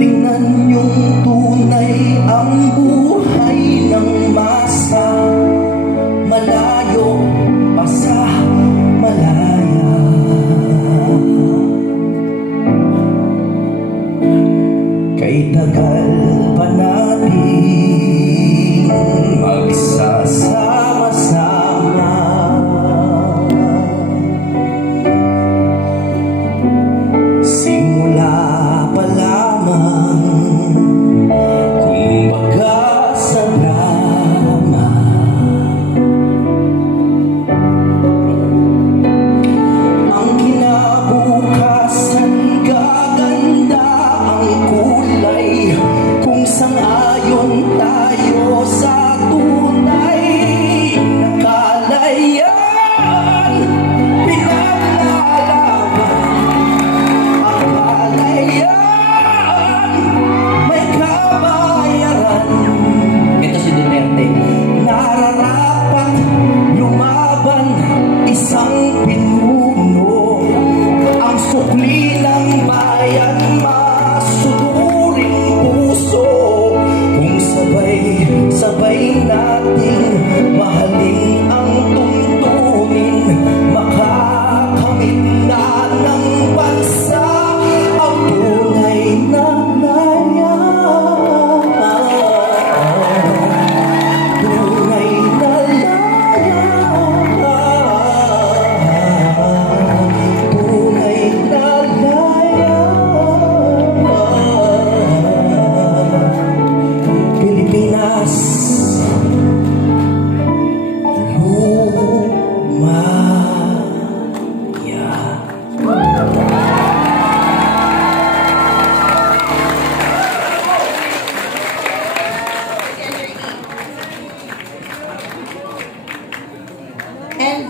Tingnan yung tunay ang buhay ng masa, malayo pa sa malaya. Kay tagal pa natin magsasama-sama, simula pa lamang, kumbaga sa drama. Ang kinabukasan, gaganda ang kulay, kung sang-ayon tayo sa tunay na kalayan. Pinaglalaban ang kalayan, may kabayaran. Ito si Duterte. Nararapat lumaban, isang pinuno, ang sukli ng bayan, masuduring puso. Kung sabay-sabay nating mahalin ang tuntunin, makakamit na ng bansa ang tunay na laya. Tunay na laya. Tunay na laya. Pilipinas, lumaya.